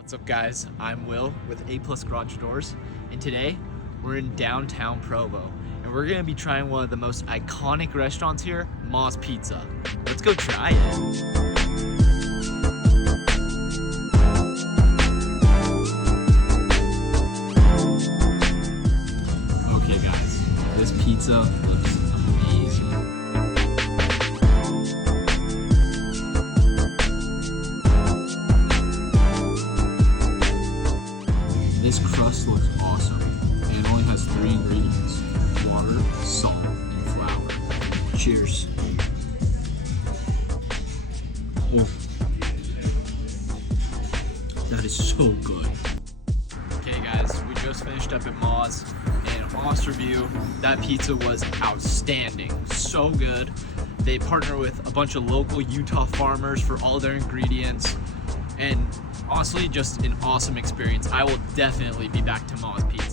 What's up guys, I'm Will with A+ Garage Doors, and today we're in downtown Provo and we're gonna be trying one of the most iconic restaurants here, Mozz Pizza. Let's go try it. Okay guys, this pizza looks amazing. This crust looks awesome, and it only has 3 ingredients: water, salt, and flour. Cheers. Oof. That is so good. Okay guys, we just finished up at Mozz, and honest review, that pizza was outstanding. So good. They partner with a bunch of local Utah farmers for all their ingredients, and honestly, just an awesome experience. I will definitely be back to Mozz Pizza.